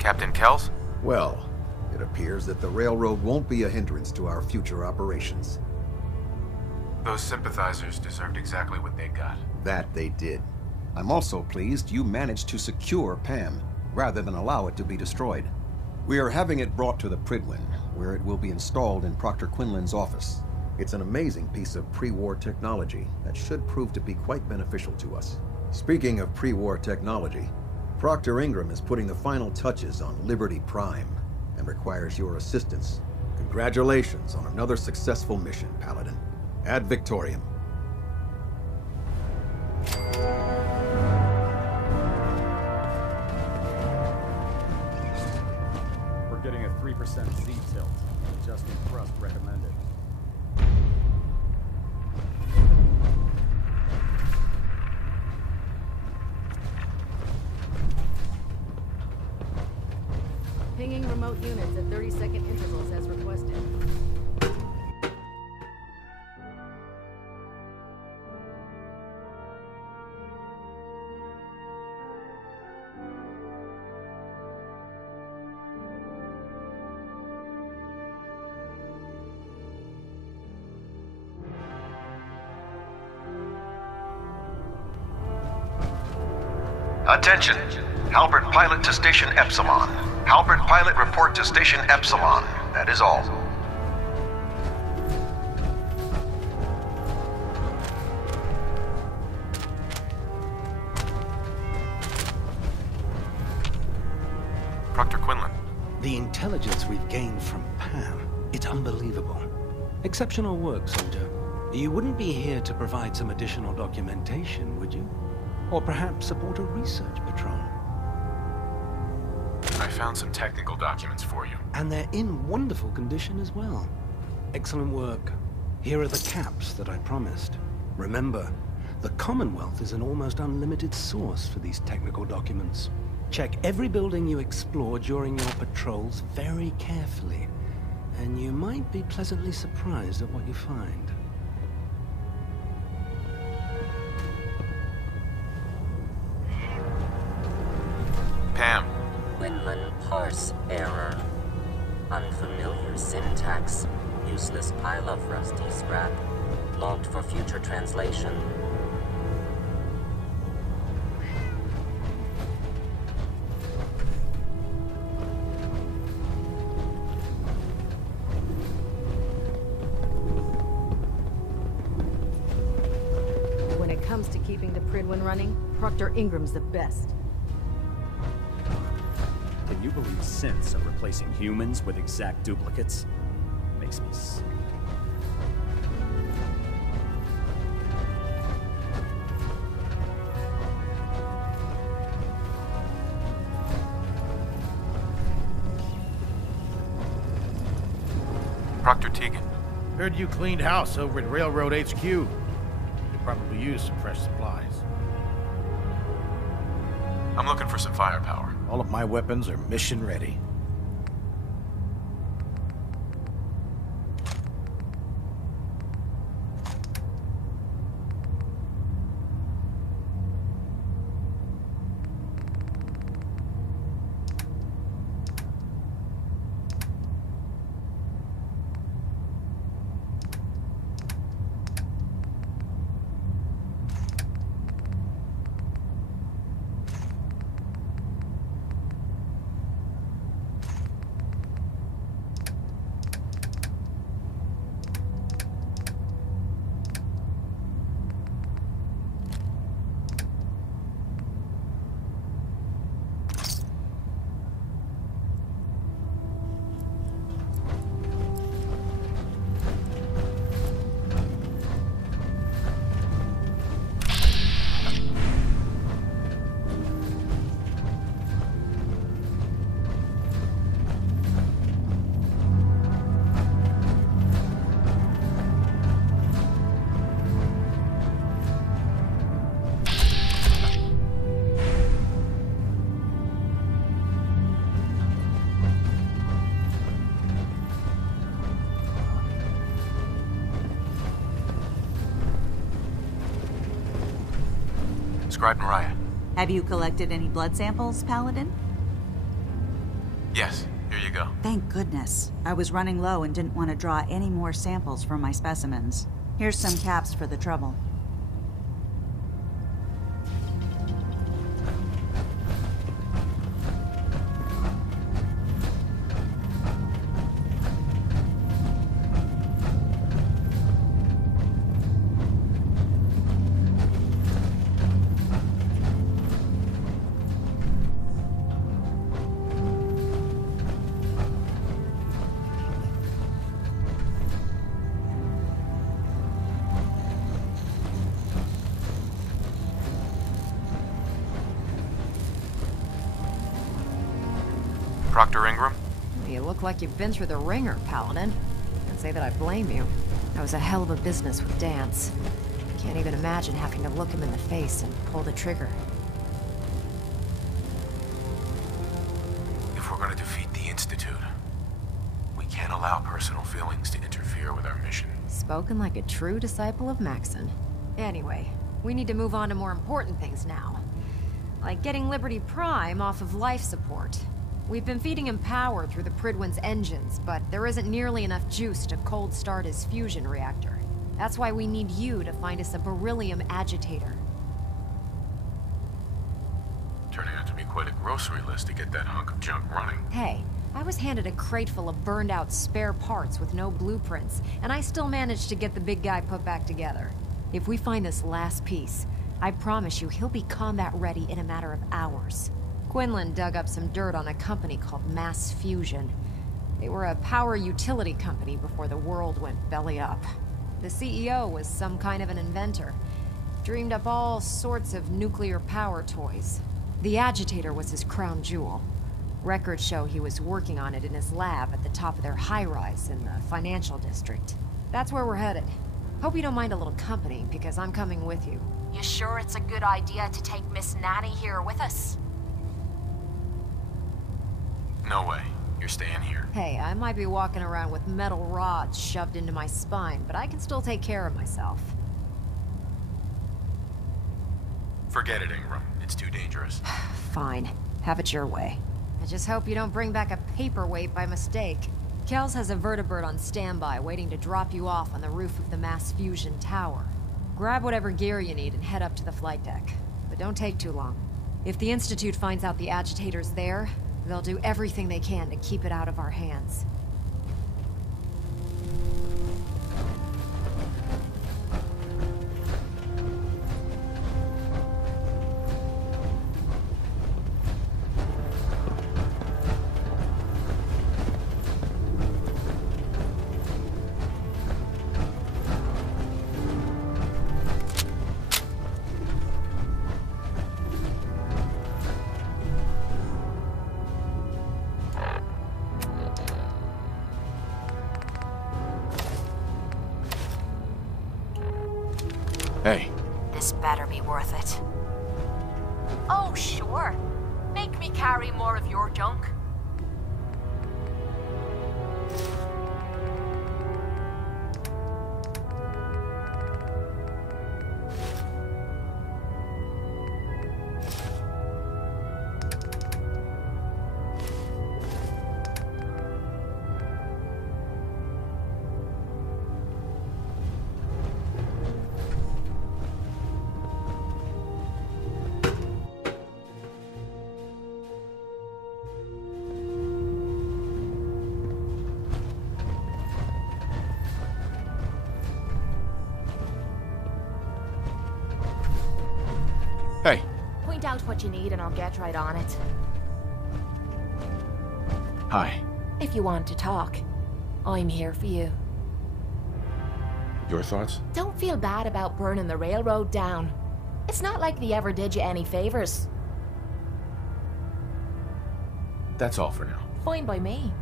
Captain Kells? Well, it appears that the railroad won't be a hindrance to our future operations. Those sympathizers deserved exactly what they got. That they did. I'm also pleased you managed to secure Pam, rather than allow it to be destroyed. We are having it brought to the Prydwen, where it will be installed in Proctor Quinlan's office. It's an amazing piece of pre-war technology that should prove to be quite beneficial to us. Speaking of pre-war technology, Proctor Ingram is putting the final touches on Liberty Prime and requires your assistance. Congratulations on another successful mission, Paladin. Ad Victoriam. We're getting a 3% Z tilt. Adjusting thrust recommended. Pinging remote units at 30-second intervals as requested. Attention! Halbert pilot to Station Epsilon. Halbert pilot report to Station Epsilon. That is all. Proctor Quinlan. The intelligence we've gained from Pam, it's unbelievable. Exceptional work, soldier. You wouldn't be here to provide some additional documentation, would you? Or perhaps support a research patrol? I found some technical documents for you. And they're in wonderful condition as well. Excellent work. Here are the caps that I promised. Remember, the Commonwealth is an almost unlimited source for these technical documents. Check every building you explore during your patrols very carefully, and you might be pleasantly surprised at what you find. Pam. Quinlan parse error. Unfamiliar syntax. Useless pile of rusty scrap. Logged for future translation. When it comes to keeping the Prydwen running, Proctor Ingram's the best. Can you believe synths are replacing humans with exact duplicates? Makes me sick. Proctor Tegan. Heard you cleaned house over at Railroad HQ. You probably used some fresh supplies. I'm looking for some firepower. All of my weapons are mission ready. Scribe Mariah. Have you collected any blood samples, Paladin? Yes, here you go. Thank goodness. I was running low and didn't want to draw any more samples from my specimens. Here's some caps for the trouble. Proctor Ingram? You look like you've been through the ringer, Paladin. Can't say that I blame you. That was a hell of a business with Dance. Can't even imagine having to look him in the face and pull the trigger. If we're gonna defeat the Institute, we can't allow personal feelings to interfere with our mission. Spoken like a true disciple of Maxon. Anyway, we need to move on to more important things now. Like getting Liberty Prime off of life support. We've been feeding him power through the Prydwen's engines, but there isn't nearly enough juice to cold start his fusion reactor. That's why we need you to find us a beryllium agitator. Turning out to be quite a grocery list to get that hunk of junk running. Hey, I was handed a crate full of burned out spare parts with no blueprints, and I still managed to get the big guy put back together. If we find this last piece, I promise you he'll be combat ready in a matter of hours. Quinlan dug up some dirt on a company called Mass Fusion. They were a power utility company before the world went belly up. The CEO was some kind of an inventor. Dreamed up all sorts of nuclear power toys. The agitator was his crown jewel. Records show he was working on it in his lab at the top of their high-rise in the financial district. That's where we're headed. Hope you don't mind a little company, because I'm coming with you. You sure it's a good idea to take Miss Nanny here with us? No way. You're staying here. Hey, I might be walking around with metal rods shoved into my spine, but I can still take care of myself. Forget it, Ingram. It's too dangerous. Fine. Have it your way. I just hope you don't bring back a paperweight by mistake. Kells has a vertibird on standby, waiting to drop you off on the roof of the Mass Fusion Tower. Grab whatever gear you need and head up to the flight deck. But don't take too long. If the Institute finds out the agitator's there, they'll do everything they can to keep it out of our hands. Hey. This better be worth it. Oh, sure. Make me carry more of your junk. Hey. Point out what you need and I'll get right on it. Hi. If you want to talk, I'm here for you. Your thoughts? Don't feel bad about burning the railroad down. It's not like they ever did you any favors. That's all for now. Fine by me.